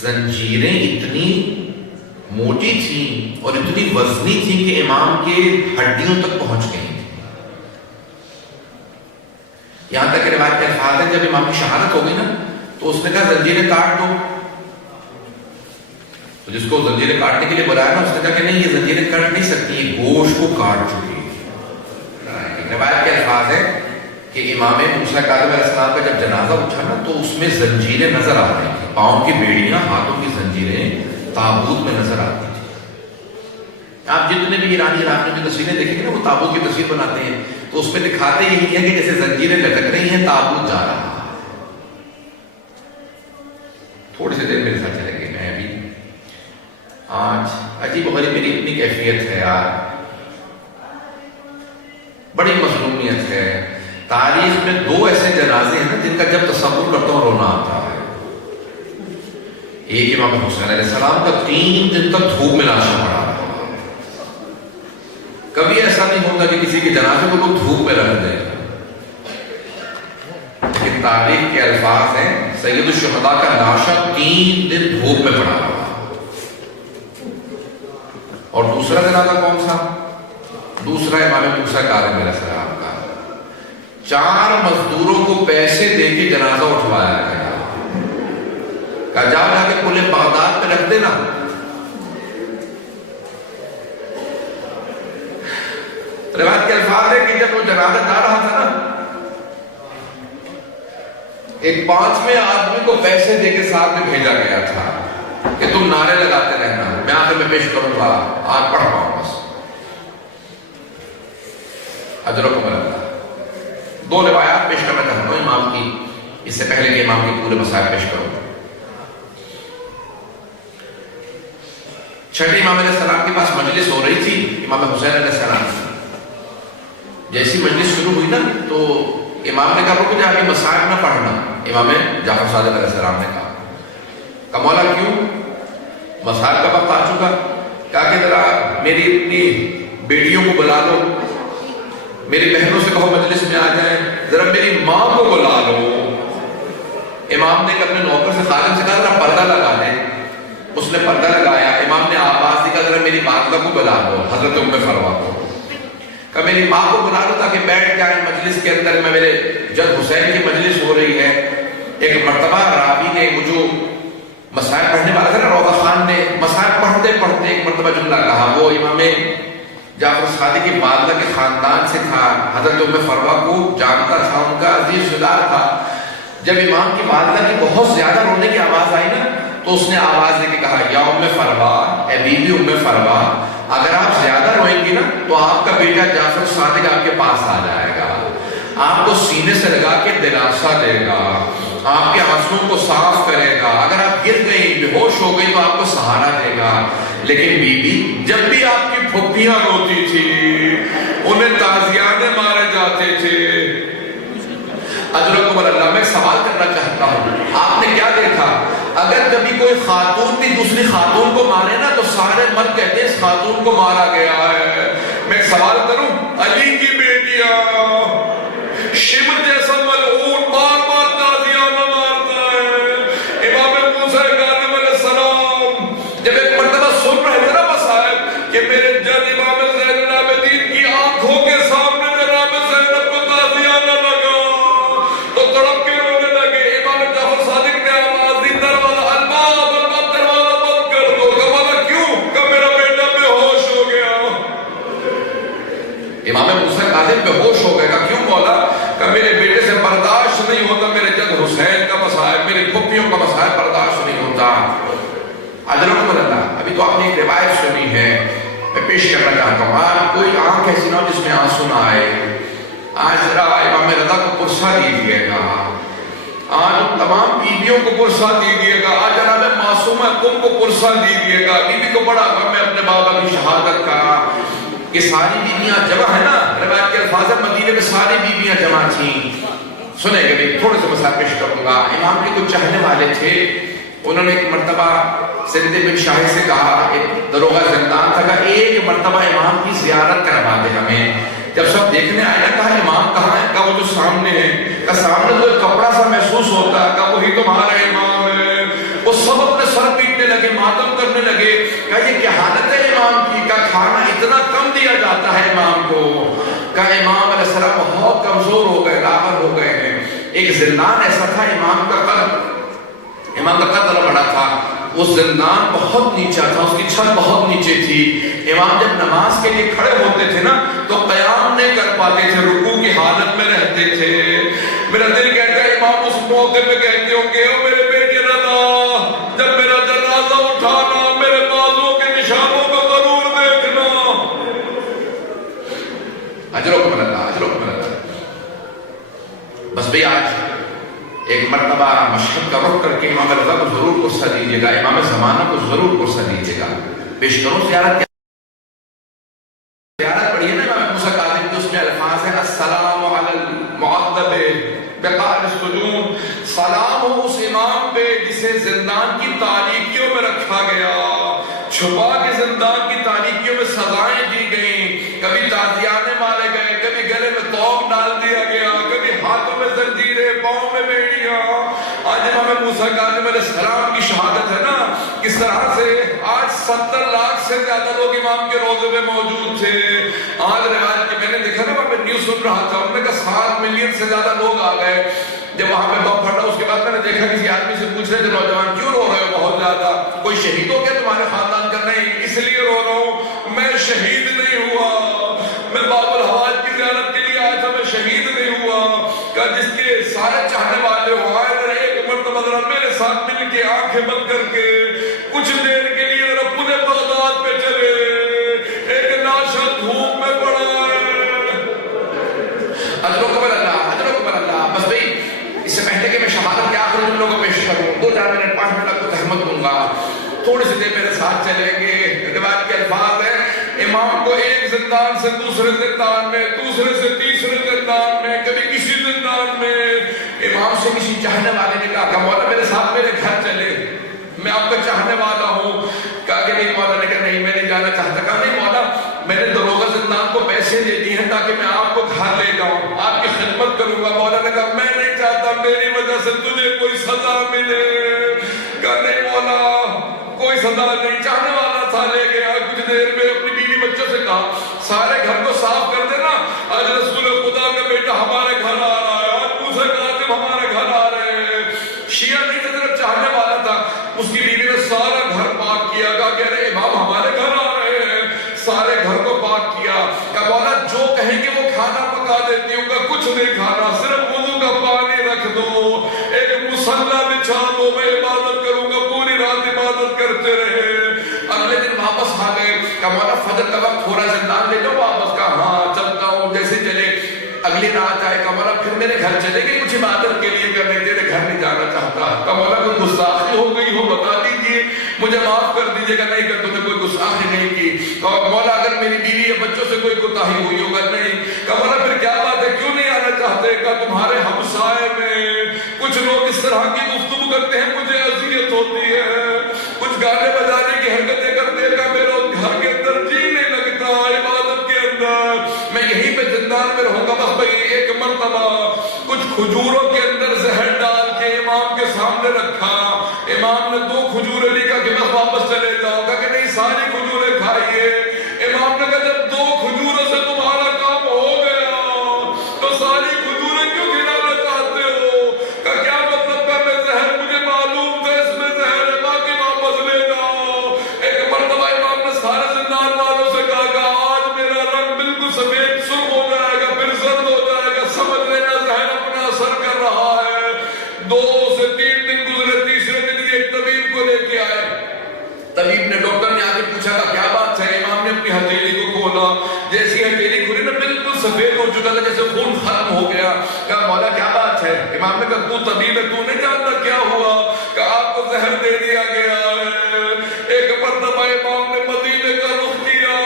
زنجیریں اتنی موٹی تھیں اور اتنی وزنی تھیں کہ امام کے ہڈیوں تک پہنچ گئی تھی. یہاں تک کہ روایت کے الفاظ ہیں جب امام کی شہادت ہو گئی نا تو اس نے کہا زنجیریں کاٹ دو. تو جس کو زنجیریں کاٹنے کے لیے بلایا نا اس نے کہا کہ نہیں یہ زنجیریں کاٹ نہیں سکتی، یہ گوشت کو کاٹ چکی ہے. روایت کے الفاظ ہے کہ امام موسیٰ کاظم علیہ السلام کا جب جنازہ اٹھا نا تو اس میں زنجیریں نظر آ رہی تھیں، پاؤں کی بیڑیاں، ہاتھوں کی زنجیریں تابوت میں نظر آتی تھی. آپ جتنے بھی ایرانی علاقے میں تصویریں دیکھیں گے نا وہ تابوت کی تصویر بناتے ہیں تو اس پہ دکھاتے یہی ہے کہ جیسے زنجیریں لٹک رہی ہیں، تابوت جا رہا ہے. تھوڑی سی دیر میرے ساتھ چلیں گے. میں ابھی آج عجیب و غریب میری اتنی کیفیت ہے یار، بڑی مظلومیت ہے. تاریخ میں 2 ایسے جنازے ہیں جن کا جب تصور کرتا ہوں رونا آتا ہے. ایک امام حسین علیہ السلام کا 3 دن تک دھوپ میں لاشیں پڑا رہا. کبھی ایسا نہیں ہوتا کہ کسی کے جنازے کو کوئی دھوپ میں رکھ دے. لیکن تاریخ کے الفاظ ہیں سید الشہداء کا لاشا 3 دن دھوپ میں پڑا رہا. اور دوسرا جنازہ کون سا؟ دوسرا امام موسیٰ کاظم علیہ السلام کا. 4 مزدوروں کو پیسے دے کے جنازہ اٹھوایا گیا. کہا جا کے کل بغداد پہ رکھ دینا. روایت کے الفاظ ہے کہ جب وہ جنازہ جا رہا تھا نا ایک 5ویں آدمی کو پیسے دے کے ساتھ میں بھیجا گیا تھا کہ تم نعرے لگاتے رہنا، میں آخر میں پیش کروں گا، آج پڑھ پاؤں بس. اجرکم اللہ. 2 روایات پیش کرنا چاہتا ہوں امام کی، اس سے پہلے کہ امام کے پورے مسائل پیش کروں. چھٹے امام علیہ السلام کے پاس مجلس ہو رہی تھی امام حسین علیہ السلام کی. جیسی مجلس شروع ہوئی نا تو امام نے کہا کہ ابھی مسائل نہ پڑھنا. امام جعفر صادق علیہ السلام نے کہا مولا کیوں؟ مسائل کا وقت آ چکا. کہا کہ ذرا میری اپنی بیٹیوں کو بلا لو، میری بہنوں سے کہو مجلس میں آ جائیں، ذرا میری ماں کو بلا لو. امام نے اپنے نوکر سے خادم سے کہا ذرا پردہ لگا دیں. اس نے پردہ لگایا. امام نے آواز دی کہا ذرا میری والدہ کو بلا لو، حضرت ام فروا کو. کہ میری ماں کو بلا لو تاکہ بیٹھ جائیں مجلس کے اندر میں، میرے جد حسین کی مجلس ہو رہی ہے. ایک مرتبہ راوی نے وہ جو مسائل پڑھنے والا تھا نا روضہ خان نے مسائل پڑھتے پڑھتے ایک مرتبہ جملہ کہا. وہ امام جعفر صادق کی والدہ کے خاندان سے تھا، حضرت ام فروا کو جانتا تھا، ان کا عزیز رشتےدار تھا. جب امام کی والدہ کی بہت زیادہ رونے کی آواز آئی نا تو اس نے آواز دے کے کہا یا ام فروا، اے بیوی ام فروا، اگر آپ زیادہ روئیں گی نا تو آپ کا بیٹا جعفر صادق آپ کے پاس آ جائے گا، آپ کو سینے سے لگا کے دلاسا دے گا، آپ کے آنسوؤں کو صاف کرے گا. اگر آپ گر گئی، بے ہوش ہو گئی تو آپ کو سہارا دے گا. لیکن بی بی جب بھی آپ کی پھپھیاں روتی تھی انہیں تازیانے مارے جاتے تھے. اجرکم اللہ. میں سوال کرنا چاہتا ہوں، آپ نے کیا دیکھا؟ اگر کبھی کوئی خاتون بھی دوسری خاتون کو مارے نا تو سارے مرد کہتے ہیں اس خاتون کو مارا گیا ہے. میں سوال کروں، علی کی بیٹیاں شمر جیسا ملعون بار بار تازیانہ مارتا ہے. امام موسیٰ کاظم علیہ السلام جب ایک مرتبہ سن رہے تھے نا مسائل کہ میرے جد امام زین العابدین کی آنکھوں کے سامنے جناب زینب کو تازیانہ لگا تو تڑپ کے رونے لگے. امام جعفر صادق نے آواز دی دروازہ الباب دروازہ بند کر دو. کہا کیوں؟ کہ میرا بیٹا بے ہوش ہو گیا. امام موسیٰ کاظم بے ہوش ہو گئے. کہا کیوں مولا؟ کہ میرے بیٹے سے برداشت نہیں ہوتا، میرے جد حسین کا مسائل، میری پھپھیوں کا مسائل برداشت نہیں ہوتا. اجرکم اللہ. ابھی تو آپ نے ایک روایت سنی ہے، میں پیش کرنا چاہتا ہوں. آج کوئی آنکھ ایسی نہ ہو جس میں آنسو نہ آئے. آج ذرا امام رضا کو پرسہ دیجیے گا، آج تمام بیویوں کو پرسہ دیجیے گا، آج جناب معصومہ تم کو پرسہ دیجیے گا. بیوی کو بڑا غم ہے اپنے بابا کی شہادت کا. یہ ساری بیویاں جمع ہے نا، روایت کے الفاظ مدینے میں ساری بیویاں جمع تھیں. سنیں گے بھی تھوڑے سے مسائل پیش کروں گا. امام کے کچھ چاہنے والے تھے، انہوں نے ایک مرتبہ سید بن شاہد سے کہا، ایک دروغہ زندان تھا، کہ ایک مرتبہ امام کی زیارت کروا دے ہمیں. جب سب دیکھنے آئے نا کہا امام کہاں ہے؟ کہا وہ جو سامنے ہے. کہا سامنے تو ایک کپڑا سا محسوس ہوتا ہے. کہا وہی تمہارا امام ہے. وہ سب اپنے سر ہونے لگے کہ یہ کیا حالت ہے امام کی، کا کھانا اتنا کم دیا جاتا ہے امام کو، کہ امام علیہ السلام بہت کمزور ہو گئے، لاغر ہو گئے ہیں۔ ایک زندان ایسا تھا، امام کا قد بڑا تھا، وہ زندان بہت نیچا تھا، اس کی چھت بہت نیچے تھی۔ امام جب نماز کے لیے کھڑے ہوتے تھے نا تو قیام نہیں کر پاتے تھے، رکوع کی حالت میں رہتے تھے۔ میرا دل کہتا ہے امام اس موقع میں کہتے ہوں گے، او میرے بیٹے رضا، جب میرا جنازہ اٹھانا میرے بازوں کے نشانوں کو ضرور دیکھنا۔ اجرکم اللہ، اجرکم اللہ۔ بس بھئی آج ایک مرتبہ مشہد کا رخ کر کے امام رضا کو ضرور غصہ دیجیے گا، امام زمانہ کو ضرور غصہ دیجیے گا۔ پیش کرو زیارت پڑھیے نا امام موسیٰ کاظم کی، اس میں الفاظ ہیں السلام علی المعذب بقعر السجون، سلام ہو اس امام پہ جسے زندان کی تاریکیوں میں رکھا گیا، چھپا کے زندان کی تاریکیوں میں سزائیں دی گئیں، کبھی تازیانے مارے گئے، کبھی گلے میں توق ڈال دیا گیا، کبھی ہاتھوں میں زنجیریں، پاؤں میں بیڑیاں۔ آج امام موسیٰ کاظم علیہ السلام کی شہادت ہے نا، کس طرح سے آج 70 لاکھ سے زیادہ لوگ امام کے روضے میں موجود تھے۔ آج روایت کی میں نے دیکھا نا، وہاں پہ نیوز سن رہا تھا، انہوں نے کہا 7 ملین سے زیادہ لوگ آ گئے۔ جب وہاں پہ بم پھٹا اس کے بعد میں نے دیکھا کسی آدمی سے پوچھ رہے تھے، نوجوان کیوں رو رہے ہو بہت زیادہ، کوئی شہید ہو گیا تمہارے خاندان کا؟ نہیں، اس لیے رو رہا ہوں میں شہید نہیں ہوا، میں باب الحوائج کی زیارت کے لیے آیا تھا، میں شہید نہیں ہوا۔ کہ جس کے سارے چاہنے والے ہو آئے ذرا ایک مرتبہ ذرا میرے ساتھ مل کے آنکھیں بند کر کے کچھ دیر کے لیے ذرا پورے بغداد پہ چلے، ایک ناشا دھوپ میں پڑا ہے۔ اجرکم اللہ، اجرکم اللہ۔ بس بھئی اس سے پہلے کہ میں شہادت کے آخر جملوں کو پیش کروں، 2-4 منٹ 5 منٹ کو تہمت دوں گا، تھوڑی سی دیر میرے ساتھ چلیں گے۔ روایت کے الفاظ ہیں، امام کو ایک زندان سے دوسرے زندان میں، دوسرے سے تیسرے زندان میں، کبھی کسی زندان میں۔ امام سے کسی چاہنے والے نے کہا کہ مولا میرے ساتھ میرے گھر چلے، میں آپ کا چاہنے والا ہوں۔ کہا کہ نہیں، مولا نے کہا نہیں میں نہیں جانا چاہتا۔ کہا نہیں مولا، میں نے دروغہ زندان کو پیسے دے دیے ہیں تاکہ میں آپ کو گھر لے جاؤں، آپ کی خدمت کروں گا۔ مولا نے کہا میں نہیں چاہتا میری وجہ سے تجھے کوئی سزا ملے۔ کہا نہیں مولا کوئی سزا نہیں، چاہنے والا تھا لے گیا۔ کچھ دیر میں اپنی بیوی بچوں سے کہا سارے گھر کو صاف کر دینا، آج رسول خدا کا بیٹا ہمارے گھر آ رہا ہے، آج موسیٰ کاظم ہمارے گھر آ رہے ہیں۔ شیعہ نہیں تھا، صرف چاہنے والا تھا۔ اس کی بیوی نے سارا گھر پاک کیا، کہا کہ ارے امام ہمارے گھر آ رہے ہیں، سارے گھر کو پاک کیا۔ کہا مولا جو کہیں گے وہ کھانا پکا دیتی ہوں، کہا کچھ نہیں کھانا، صرف وضو کا پانی رکھ دو، ایک مصلی بچھا دو، میں عبادت کروں گا، پوری رات عبادت کرتے رہے۔ اگلے دن واپس آ گئے، کہا مولا فجر کا وقت تھوڑا زندان لے لو واپس؟ کہا ہاں چلتا ہوں۔ جیسے چلے اگلی رات آئے، کہا مولا پھر میرے گھر چلے گئے کچھ عبادت کے لیے؟ کرنے تیرے گھر نہیں جانا چاہتا۔ کہا مولا کوئی گستاخی ہو گئی ہو بتا دیجیے، مجھے معاف کر دیجیے۔ گا نہیں کہ تم نے کوئی گستاخی نہیں کی۔ کہا مولا اگر میری بیوی یا بچوں سے کوئی کوتاہی ہوئی ہوگا؟ نہیں۔ کہا مولا پھر کیا بات ہے، کیوں نہیں آنا چاہتے؟ کہا تمہارے ہمسائے میں کچھ لوگ اس طرح کی گفتگو کرتے ہیں، مجھے اذیت ہوتی ہے، کچھ گانے بجانے کی حرکتیں کرتے ہیں، میرا گھر کے اندر جی نہیں لگتا عبادت کے اندر، میں یہیں پہ زندان میں رہوں گا۔ بس بھئی ایک مرتبہ کچھ کھجوروں کے اندر زہر ڈال کے امام کے سامنے رکھا، امام نے 2 کھجوریں لی، کہا کہ بس واپس چلے جاؤ۔ کہا کہ نہیں ساری کھجوریں کھائیے۔ امام نے کہا جب 2 کھجوروں سے تمہارا کام ہو گیا تو ساری کھجوریں کیوں گرانا چاہتے ہو؟ کہا کیا مطلب؟ کا میں زہر مجھے معلوم تھا اس میں زہر ہے، باقی واپس لے جاؤ۔ ایک مرتبہ امام نے سارے زندان والوں سے کہا کہ آج میرا رنگ بالکل سفید سرخ ہو جائے گا، پھر زرد ہو جائے گا، سمجھ لینا زہر اپنا اثر کر رہا ہے۔ 2 سے 3 دن گزرے، تیسرے دن ایک طبیب کو لے کے آئے۔ طبیب نے، ڈاکٹر نے آگے پوچھا کہ کیا بات ہے؟ امام نے اپنی ہتھیلی کو کھولا، جیسی ہتھیلی کھلی نا بالکل سفید ہو چکا تھا، جیسے خون ختم ہو گیا۔ کہا مولا کیا بات ہے؟ امام نے کہا تو طبیب ہے، تو نہیں جانتا کیا ہوا؟ کہ آپ کو زہر دے دیا گیا ہے۔ ایک مرتبہ امام نے مدینے کا رخ کیا،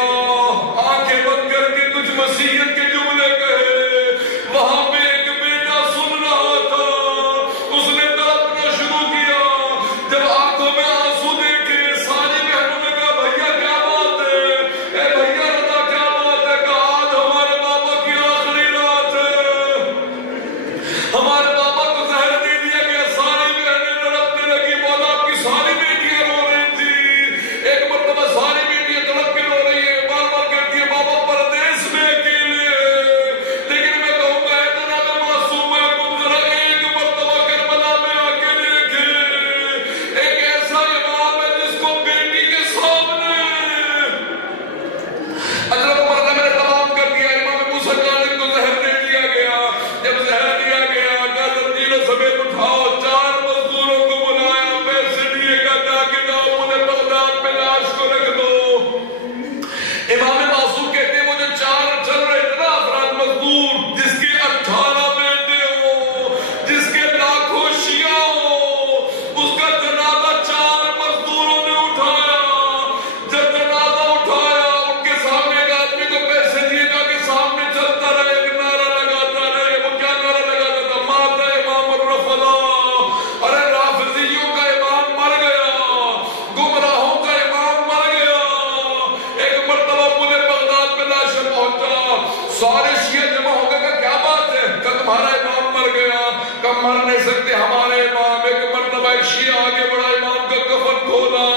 آنکھیں بند کر کے کچھ وصیت کے جملے کہے، وہاں پہ ایک بیٹا سن رہا تھا، اس نے تڑپنا شروع کیا۔ جب آنکھوں میں آنسو دیکھے، ساری بہنوں نے کہا بھیا کیا بات ہے؟ اے بھیا رضا کیا بات ہے؟ کہا آج ہمارے بابا کی آخری رات ہے، ہمارے بابا کو زہر دے دیا گیا۔ ساری بہنیں تڑپنے لگی، مولا آپ کی ساری بیٹی مولا